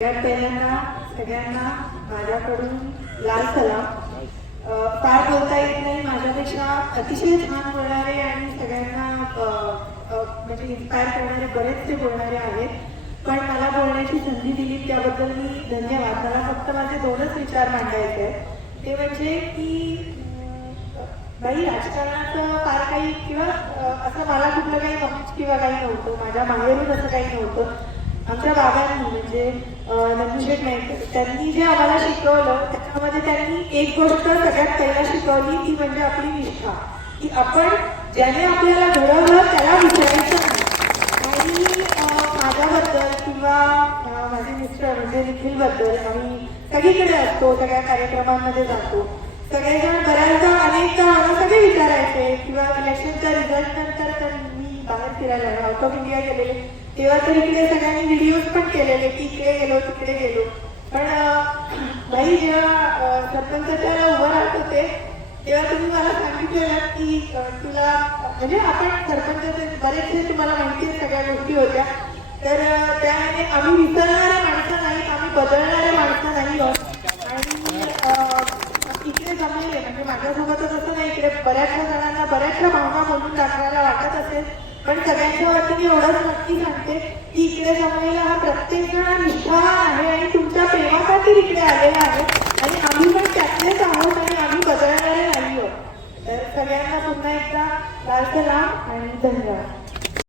सगळ्यात पहिल्यांदा सगळ्यांना माझ्याकडून लाल सलाम. फार बोलता येत नाही माझ्यापेक्षा अतिशय छान बोलणारे आणि सगळ्यांना म्हणजे इन्स्पायर करणारे बरेचसे बोलणारे आहेत. पण मला बोलण्याची संधी दिली त्याबद्दल मी धन्यवाद. मला फक्त माझे दोनच विचार मांडायचे आहेत. ते म्हणजे की बाई राजकारणाचं फार काही किंवा असं मला कुठलं काही नॉलेज किंवा काही नव्हतं. माझ्या माहेरून असं काही नव्हतं. आमच्या बाबांनी म्हणजे अं, नंदुशेठ नाईक त्यांनी जे आम्हाला शिकवलं त्याच्यामध्ये त्यांनी एक गोष्ट सगळ्यात पहिला शिकवली ती म्हणजे आपली निष्ठा. की आपण ज्याने आपल्याला घडवलं त्याला विचारायचं नाही. आणि माझ्याबद्दल किंवा माझे मिस्टर म्हणजे निखिलबद्दल आम्ही सगळीकडे असतो सगळ्या कार्यक्रमांमध्ये जातो. सगळेजण बऱ्याचदा अनेकदा आम्हाला सगळे विचारायचे किंवा इलेक्शनचा रिझल्ट नंतर तर बाहेर फिरायला आउट ऑफ इंडिया गेलेले. तेव्हा तर इकडे सगळ्यांनी व्हिडिओज पण केलेले की इकडे गेलो तिकडे गेलो. पण अं, बाई जेव्हा सरपंचाच्या उभं राहत होते तेव्हा तुम्ही मला सांगितलेलं की तुला म्हणजे आपण सरपंचाचे बरेचसे तुम्हाला माहिती सगळ्या गोष्टी होत्या. तर त्याने आम्ही विसरणाऱ्या माणसं नाहीत आम्ही बदलणाऱ्या माणसं नाही आहोत. आणि इकडे जमलेले म्हणजे माझ्यासोबतच असं नाही इकडे बऱ्याचशा जणांना बऱ्याचशा भावना बोलून दाखवायला वाटत असेल. पण सगळ्यांच्या वतीने एवढंच नक्की सांगते की इकडे जमलेला हा प्रत्येक जण निष्ठावान आहे आणि तुमच्या प्रेमासाठी इकडे आलेला आहे. आणि आम्ही पण त्यातलेच आहोत आणि आम्ही बदलणारे नाही आहोत. तर सगळ्यांना पुन्हा एकदा लाल आणि धन्यवाद.